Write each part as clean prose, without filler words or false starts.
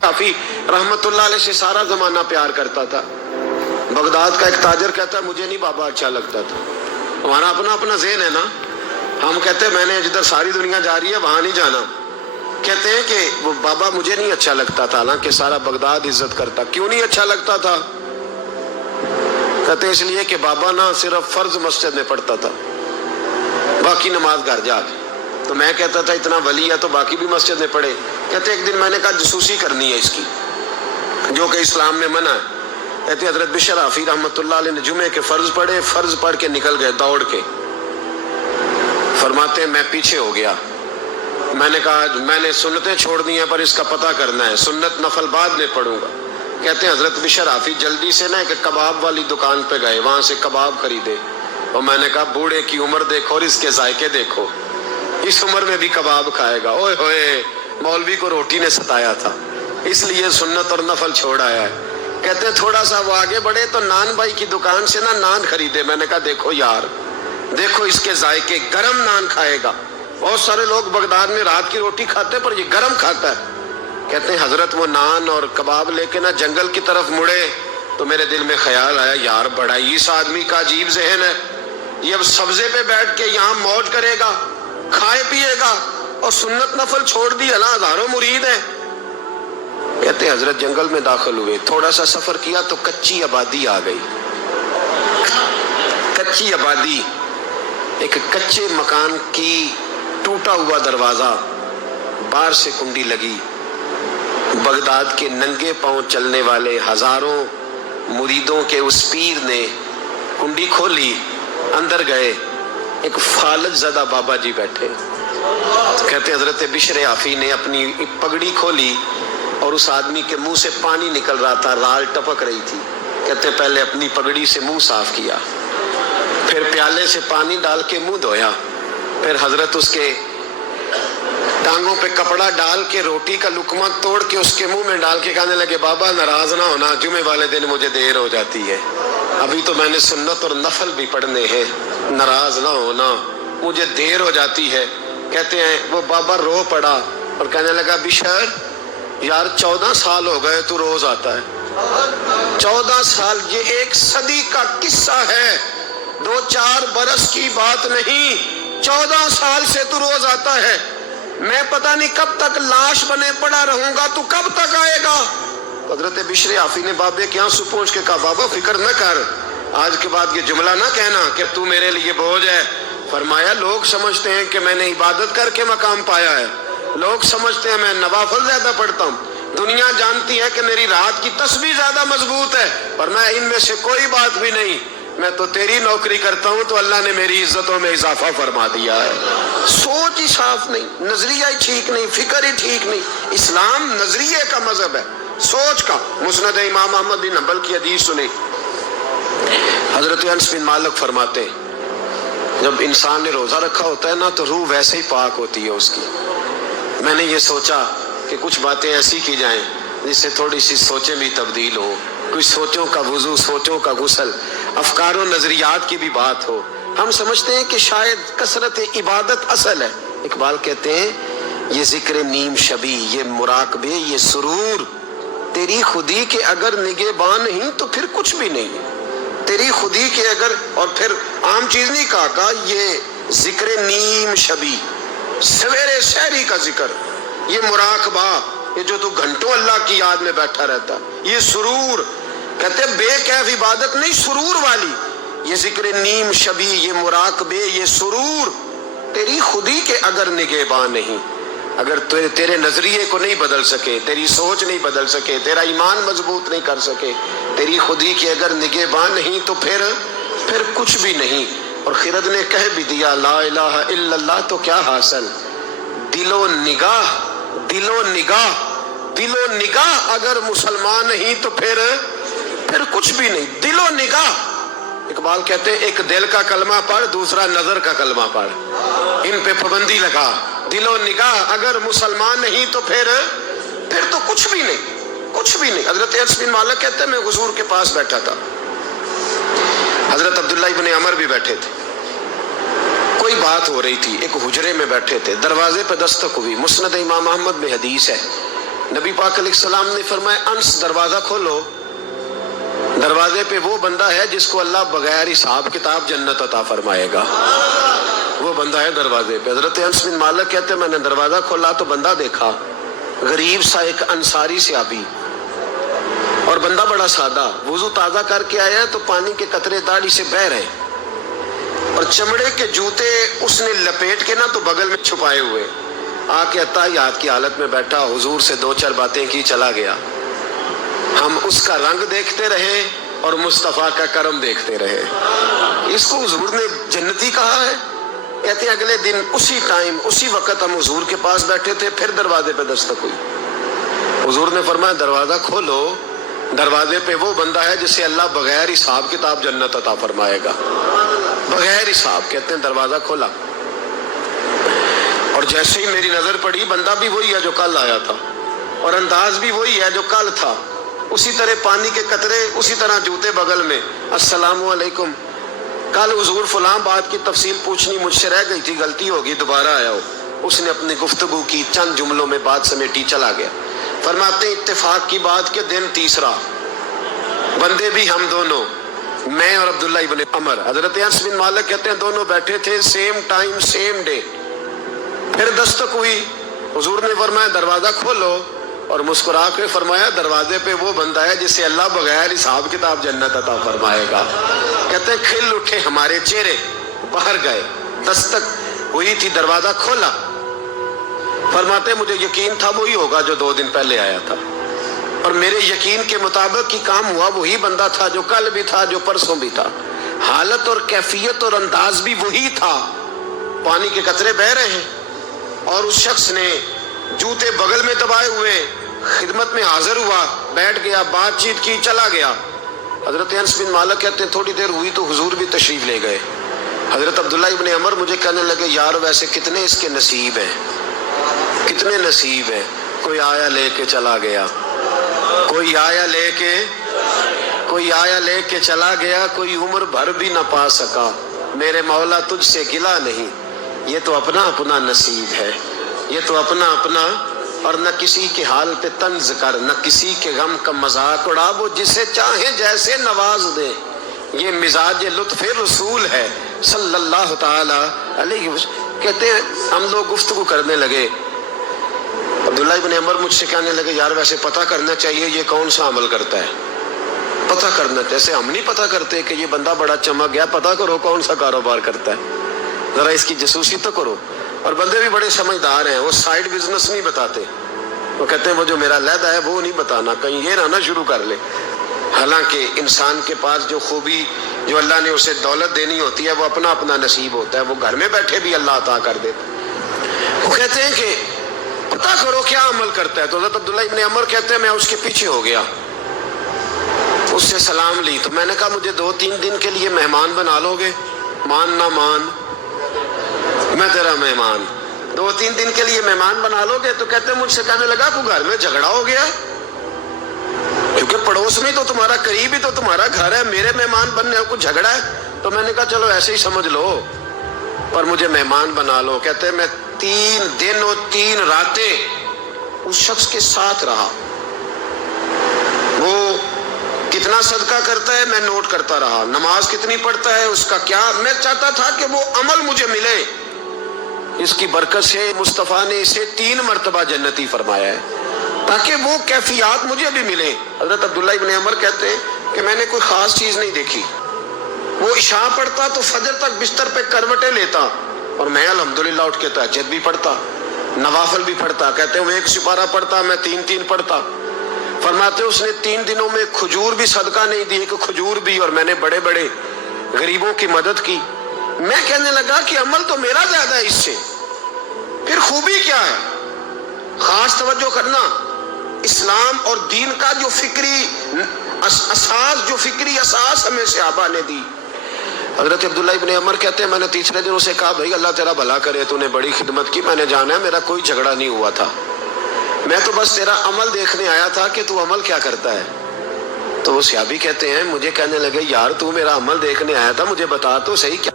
کافی رحمت اللہ علیہ سے سارا زمانہ پیار کرتا تھا. بغداد کا ایک تاجر کہتا ہے مجھے نہیں بابا اچھا لگتا تھا. ہمارا اپنا اپنا ذہن ہے نا. ہم کہتے ہیں میں نے جدھر ساری دنیا جا رہی ہے وہاں نہیں جانا. کہتے ہیں کہ وہ بابا مجھے نہیں اچھا لگتا تھا, حالانکہ سارا بغداد عزت کرتا. کیوں نہیں اچھا لگتا تھا؟ کہتے اس لیے کہ بابا نہ صرف فرض مسجد میں پڑھتا تھا, باقی نماز گھر جا کے. تو میں کہتا تھا اتنا ولی ہے تو باقی بھی مسجد میں پڑھے. کہتے ایک دن میں نے کہا جسوسی کرنی ہے اس کی, جو کہ اسلام میں منع ہے. کہتے حضرت بشر حافی رحمۃ اللہ علیہ نے جمعے کے فرض پڑھے, فرض پڑھ کے نکل گئے دوڑ کے. فرماتے ہیں میں پیچھے ہو گیا. میں نے کہا میں نے سنتیں چھوڑ دی ہیں پر اس کا پتہ کرنا ہے, سنت نفل بعد میں پڑھوں گا. کہتے ہیں حضرت بشر حافی جلدی سے نا ایک کباب والی دکان پہ گئے, وہاں سے کباب خریدے. اور میں نے کہا بوڑھے کی عمر دیکھو اور اس کے ذائقے دیکھو, اس عمر میں بھی کباب کھائے گا. اوئے ہوئے, مولوی کو روٹی نے ستایا تھا اس لیے سنت اور نفل چھوڑ آیا ہے. کہتے تھوڑا سا وہ آگے بڑھے تو نان بھائی کی دکان سے نا نان خریدے. میں نے کہا دیکھو یار, دیکھو اس کے ذائقے, گرم نان کھائے گا. بہت سارے لوگ بغداد میں رات کی روٹی کھاتے پر یہ گرم کھاتا ہے. کہتے ہیں حضرت وہ نان اور کباب لے کے نا جنگل کی طرف مڑے تو میرے دل میں خیال آیا یار بڑا ہی اس آدمی کا عجیب ذہن ہے. یہ اب سبزے پہ بیٹھ کے یہاں موج کرے گا, کھائے پیے گا, اور سنت نفل چھوڑ دی. اللہ ہزاروں مرید ہیں. کہتے حضرت جنگل میں داخل ہوئے, تھوڑا سا سفر کیا تو کچی آبادی آ گئی. کچی آبادی, ایک کچے مکان کی ٹوٹا ہوا دروازہ, باہر سے کنڈی لگی. بغداد کے ننگے پاؤں چلنے والے ہزاروں مریدوں کے اس پیر نے کنڈی کھولی, اندر گئے. ایک فالج زدہ بابا جی بیٹھے. کہتے حضرت بشر حافی نے اپنی پگڑی کھولی اور اس آدمی کے منہ سے پانی نکل رہا تھا, رال ٹپک رہی تھی. کہتے پہلے اپنی پگڑی سے منہ صاف کیا, پھر پیالے سے پانی ڈال کے منہ دھویا, پھر حضرت اس کے ٹانگوں پہ کپڑا ڈال کے روٹی کا لقمہ توڑ کے اس کے منہ میں ڈال کے کہنے لگے بابا ناراض نہ ہونا, جمعے والے دن مجھے دیر ہو جاتی ہے, ابھی تو میں نے سنت اور نفل بھی پڑھنے ہیں, ناراض نہ ہونا مجھے دیر ہو جاتی ہے. کہتے ہیں وہ بابا رو پڑا اور کہنے لگا بشر یار 14 سال ہو گئے تو روز آتا ہے. 14 سال, یہ 1 صدی کا قصہ ہے, 2-4 برس کی بات نہیں. 14 سال سے تو روز آتا ہے. میں پتہ نہیں کب تک لاش بنے پڑا رہوں گا, تو کب تک آئے گا؟ حضرت بشر حافی نے بابے کے آنسو پوچھ کے کہا بابا فکر نہ کر, آج کے بعد یہ جملہ نہ کہنا کہ تو میرے لیے بوجھ ہے. فرمایا لوگ سمجھتے ہیں کہ میں نے عبادت کر کے مقام پایا ہے, لوگ سمجھتے ہیں میں نوافل زیادہ پڑھتا ہوں, دنیا جانتی ہے کہ میری رات کی تسبیح زیادہ مضبوط ہے, پر میں ان میں سے کوئی بات بھی نہیں. میں تو تیری نوکری کرتا ہوں تو اللہ نے میری عزتوں میں اضافہ فرما دیا ہے. سوچ ہی صاف نہیں, نظریہ ہی ٹھیک نہیں, فکر ہی ٹھیک نہیں. اسلام نظریے کا مذہب ہے, سوچ کا. مسند امام احمد بن حنبل کی حدیث سنی. حضرت انس بن مالک فرماتے ہیں جب انسان نے روزہ رکھا ہوتا ہے نا تو روح ویسے ہی پاک ہوتی ہے اس کی. میں نے یہ سوچا کہ کچھ باتیں ایسی کی جائیں جس سے تھوڑی سی سوچیں بھی تبدیل ہو, کچھ سوچوں کا وضو, سوچوں کا غسل, افکار و نظریات کی بھی بات ہو. ہم سمجھتے ہیں کہ شاید کثرت عبادت اصل ہے. اقبال کہتے ہیں یہ ذکر نیم شبی, یہ مراقبے, یہ سرور, تیری خودی کے اگر نگہباں نہیں تو پھر کچھ بھی نہیں. تیری خودی کے اگر, اور پھر عام چیز نہیں کہا, یہ ذکر نیم شبی, سویرے شہری کا ذکر, یہ مراقبہ, یہ جو تو گھنٹوں اللہ کی یاد میں بیٹھا رہتا, یہ سرور. کہتے بے کیف عبادت نہیں, سرور والی. یہ ذکر نیم شبی, یہ مراقبے, یہ سرور, تیری خودی کے اگر نگہباں نہیں, اگر تیرے نظریے کو نہیں بدل سکے, تیری سوچ نہیں بدل سکے, تیرا ایمان مضبوط نہیں کر سکے, تیری خودی کے اگر نگہباں نہیں تو پھر کچھ بھی نہیں. اور خرد نے کہہ بھی دیا لا الہ الا اللہ تو کیا حاصل, دل و نگاہ, دل و نگاہ, دل و نگاہ اگر مسلمان نہیں تو پھر کچھ بھی نہیں. دل و نگاہ. اقبال کہتے ہیں ایک دل کا کلمہ پڑھ, دوسرا نظر کا کلمہ پڑھ, ان پہ پابندی لگا. دل و نگاہ اگر مسلمان نہیں تو پھر تو کچھ بھی نہیں, کچھ بھی نہیں. حضرت انس بن مالک کہتے ہیں میں حضور کے پاس بیٹھا تھا, حضرت عبداللہ ابن عمر بھی بیٹھے تھے, کوئی بات ہو رہی تھی, ایک حجرے میں بیٹھے تھے, دروازے پہ دستک ہوئی. مسند امام احمد میں حدیث ہے, نبی پاک علیہ السلام نے فرمایا انس دروازہ کھولو، دروازے پہ وہ بندہ ہے جس کو اللہ بغیر حساب کتاب جنت عطا فرمائے گا، وہ بندہ ہے دروازے پہ۔ حضرت انس بن مالک کہتے ہیں میں نے دروازہ کھولا تو بندہ دیکھا، غریب سا ایک انصاری صحابی، اور بندہ بڑا سادہ، وضو تازہ کر کے آیا ہے تو پانی کے قطرے داڑھی سے بہہ رہے، اور چمڑے کے جوتے اس نے لپیٹ کے نا تو بغل میں چھپائے ہوئے، آ کے اتحیات کی حالت میں بیٹھا، حضور سے دو چار باتیں کی، چلا گیا۔ ہم اس کا رنگ دیکھتے رہے اور مصطفیٰ کا کرم دیکھتے رہے۔ اس کو حضور نے جنتی کہا ہے۔ کہتے ہیں اگلے دن اسی ٹائم اسی وقت ہم حضور کے پاس بیٹھے تھے، پھر دروازے پہ دستک ہوئی، حضور نے فرمایا دروازہ کھولو، دروازے پہ وہ بندہ ہے جسے اللہ بغیر حساب کتاب جنت عطا فرمائے گا، بغیر حساب۔ کہتے ہیں دروازہ کھولا، اور جیسے ہی میری نظر پڑی، بندہ بھی وہی ہے جو کل آیا تھا، اور انداز بھی وہی ہے جو کل تھا، اسی طرح پانی کے قطرے، اسی طرح جوتے بغل میں۔ السلام علیکم، کل حضور فلاں بات کی تفصیل پوچھنی مجھ سے رہ گئی تھی، غلطی ہوگی، دوبارہ آیا ہو۔ اس نے اپنی گفتگو کی، چند جملوں میں بات سمیٹی، چلا گیا۔ فرماتے ہیں اتفاق کی بات کہ دن تیسرا، بندے بھی ہم دونوں، میں اور عبداللہ ابن عمر۔ حضرت انس بن مالک کہتے ہیں دونوں بیٹھے تھے، سیم ٹائم سیم ڈے۔ پھر دستک ہوئی، حضور نے فرمایا دروازہ کھولو، اور مسکرا کے فرمایا دروازے پہ وہ بندہ ہے جسے اللہ بغیر حساب کتاب جنت عطا فرمائے گا۔ کہتے ہیں کھل اٹھے ہمارے چہرے، باہر گئے، دستک ہوئی تھی، دروازہ کھولا۔ فرماتے مجھے یقین تھا وہی ہوگا جو 2 دن پہلے آیا تھا، اور میرے یقین کے مطابق ہی کام ہوا، وہی بندہ تھا جو کل بھی تھا، جو پرسوں بھی تھا، حالت اور کیفیت اور انداز بھی وہی تھا، پانی کے قطرے بہہ رہے ہیں، اور اس شخص نے جوتے بغل میں دبائے ہوئے خدمت میں حاضر ہوا، بیٹھ گیا، بات چیت کی، چلا گیا۔ حضرت انس بن مالک کہتے ہیں تھوڑی دیر ہوئی تو حضور بھی تشریف لے گئے۔ حضرت عبداللہ ابن عمر مجھے کہنے لگے یار ویسے کتنے اس کے نصیب ہیں، کتنے نصیب ہیں، کوئی آیا لے کے چلا گیا، کوئی آیا لے کے چلا گیا، کوئی عمر بھر بھی نہ پا سکا، میرے مولا تجھ سے گلہ نہیں، یہ تو اپنا اپنا نصیب ہے، یہ تو اپنا اپنا۔ اور نہ کسی کے حال پہ طنز کر، نہ کسی کے غم کا مذاق اڑا، وہ جسے چاہے جیسے نواز دے، یہ مزاج لطف رسول ہے صلی اللہ تعالی علیہ وسلم۔ کہتے ہیں ہم لوگ گفتگو کرنے لگے، عبداللہ ابن عمر مجھ سے کہنے لگے یار ویسے پتہ کرنا چاہیے یہ کون سا عمل کرتا ہے، پتہ کرنا، جیسے ہم نہیں پتہ کرتے کہ یہ بندہ بڑا چمک گیا، پتہ کرو کون سا کاروبار کرتا ہے، ذرا اس کی جاسوسی تو کرو۔ اور بندے بھی بڑے سمجھدار ہیں، وہ سائیڈ بزنس نہیں بتاتے، وہ کہتے ہیں وہ جو میرا علیحدہ ہے وہ نہیں بتانا، کہیں یہ نہ شروع کر لے۔ حالانکہ انسان کے پاس جو خوبی، جو اللہ نے اسے دولت دینی ہوتی ہے، وہ اپنا اپنا نصیب ہوتا ہے، وہ گھر میں بیٹھے بھی اللہ عطا کر دیتا۔ وہ کہتے ہیں کہ پتہ کرو کیا عمل کرتا ہے، تو حضرت عبداللہ ابن عمر کہتے ہیں میں اس کے پیچھے ہو گیا، اس سے سلام لی، تو میں نے کہا مجھے 2-3 دن کے لیے مہمان بنا لو گے، مان نہ مان میں تیرا مہمان، 2-3 دن کے لیے مہمان بنا لو گے؟ تو کہتے ہیں مجھ سے کہنے لگا کوئی گھر میں جھگڑا ہو گیا، کیونکہ پڑوس میں تو تمہارا قریب ہی تو تمہارا گھر ہے، میرے مہمان بننے کو جھگڑا ہے؟ تو میں نے کہا چلو ایسے ہی سمجھ لو، پر مجھے مہمان بنا لو۔ کہتے ہیں میں 3 دن اور 3 راتیں اس شخص کے ساتھ رہا، وہ کتنا صدقہ کرتا ہے میں نوٹ کرتا رہا، نماز کتنی پڑھتا ہے، اس کا کیا، میں چاہتا تھا کہ وہ عمل مجھے ملے۔ اس کی برکت سے مصطفیٰ نے اسے 3 مرتبہ جنتی فرمایا ہے تاکہ وہ کیفیات مجھے بھی ملے۔ حضرت عبداللہ ابن عمر کہتے ہیں کہ میں نے کوئی خاص چیز نہیں دیکھی، وہ عشاء پڑھتا تو فجر تک بستر پہ کروٹیں لیتا، اور میں الحمدللہ اٹھ کے تہجد بھی پڑھتا، نوافل بھی پڑھتا۔ کہتے ہیں وہ 1 سپارہ پڑھتا، میں 3 پڑھتا۔ فرماتے اس نے 3 دنوں میں کھجور بھی صدقہ نہیں دی، ایک کھجور بھی، اور میں نے بڑے بڑے غریبوں کی مدد کی۔ میں کہنے لگا کہ عمل تو میرا زیادہ ہے اس سے، پھر خوبی کیا ہے؟ خاص توجہ کرنا، اسلام اور دین کا جو فکری اساس ہمیں صحابہ نے دی۔ حضرت عبداللہ ابن عمر کہتے ہیں میں نے 3 دن اسے کہا بھائی اللہ تیرا بھلا کرے، تو نے بڑی خدمت کی، میں نے جانا ہے میرا کوئی جھگڑا نہیں ہوا تھا، میں تو بس تیرا عمل دیکھنے آیا تھا کہ تو عمل کیا کرتا ہے۔ تو وہ صحابی کہتے ہیں مجھے کہنے لگے یار تو میرا عمل دیکھنے آیا تھا، مجھے بتا تو صحیح کیا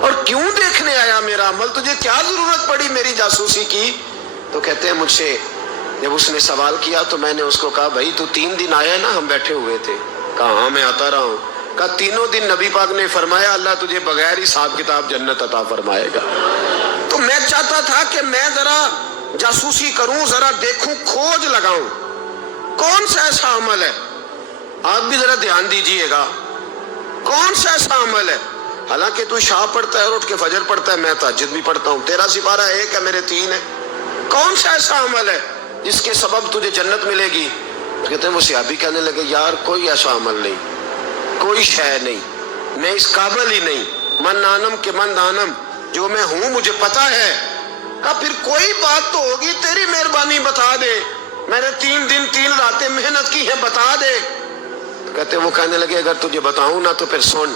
اور کیوں دیکھنے آیا میرا عمل، تجھے کیا ضرورت پڑی میری جاسوسی کی؟ تو کہتے ہیں مجھ سے جب اس نے سوال کیا تو میں نے اس کو کہا بھائی تو 3 دن آیا نا ہم بیٹھے ہوئے تھے؟ کہا ہاں میں آتا رہا ہوں۔ کہا 3 دن نبی پاک نے فرمایا اللہ تجھے بغیر حساب کتاب جنت عطا فرمائے گا۔ تو میں چاہتا تھا کہ میں ذرا جاسوسی کروں، ذرا دیکھوں، کھوج لگاؤں کون سا ایسا عمل ہے، آپ بھی ذرا دھیان دیجئے گا، کون سا ایسا عمل ہے، حالانکہ تو شاہ پڑھتا ہے اور اٹھ کے فجر پڑھتا ہے، میں تہجد بھی پڑھتا ہوں، تیرا سپارہ 1 ہے میرے 3 ہے، کون سا ایسا عمل ہے جس کے سبب تجھے جنت ملے گی؟ کہتے ہیں وہ صحابی کہنے لگے یار کوئی ایسا عمل نہیں، کوئی شے نہیں، میں اس قابل ہی نہیں، من نانم کے من دانم، جو میں ہوں مجھے پتا ہے۔ کہا پھر کوئی بات تو ہوگی، تیری مہربانی بتا دے، میں نے 3 دن 3 راتیں محنت کی ہیں، بتا دے۔ کہتے وہ کہنے لگے اگر تجھے بتاؤں نا تو پھر سن،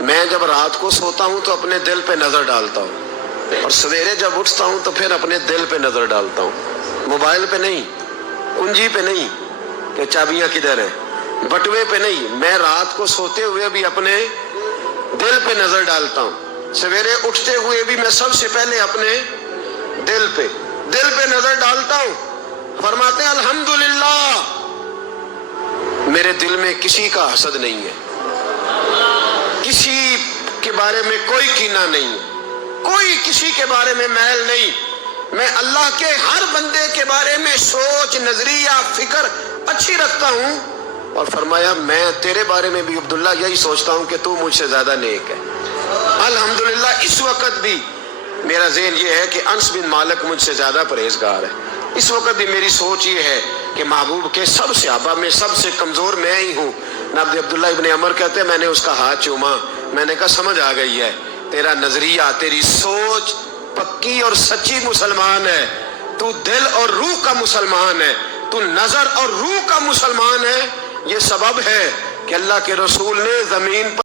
میں جب رات کو سوتا ہوں تو اپنے دل پہ نظر ڈالتا ہوں، اور سویرے جب اٹھتا ہوں تو پھر اپنے دل پہ نظر ڈالتا ہوں، موبائل پہ نہیں، کنجی پہ نہیں کہ چابیاں کدھر ہیں، بٹوے پہ نہیں، میں رات کو سوتے ہوئے بھی اپنے دل پہ نظر ڈالتا ہوں، سویرے اٹھتے ہوئے بھی میں سب سے پہلے اپنے دل پہ نظر ڈالتا ہوں۔ فرماتے ہیں الحمدللہ میرے دل میں کسی کا حسد نہیں ہے، کسی کے بارے میں کوئی کینہ نہیں ہے، کوئی کسی کے بارے میں میل نہیں، میں اللہ کے ہر بندے کے بارے میں سوچ، نظریہ، فکر اچھی رکھتا ہوں۔ اور فرمایا میں تیرے بارے میں بھی عبداللہ یہی سوچتا ہوں کہ تو مجھ سے زیادہ نیک ہے۔ الحمدللہ اس وقت بھی میرا ذہن یہ ہے کہ انس بن مالک مجھ سے زیادہ پرہیزگار ہے، اس وقت بھی میری سوچ یہ ہے کہ محبوب کے سب صحابہ میں سب سے کمزور میں ہی ہوں۔ عبداللہ ابن عمر کہتے ہیں میں نے اس کا ہاتھ چوما، میں نے کہا سمجھ آ گئی ہے، تیرا نظریہ، تیری سوچ پکی اور سچی مسلمان ہے، تو دل اور روح کا مسلمان ہے، تو نظر اور روح کا مسلمان ہے۔ یہ سبب ہے کہ اللہ کے رسول نے زمین پر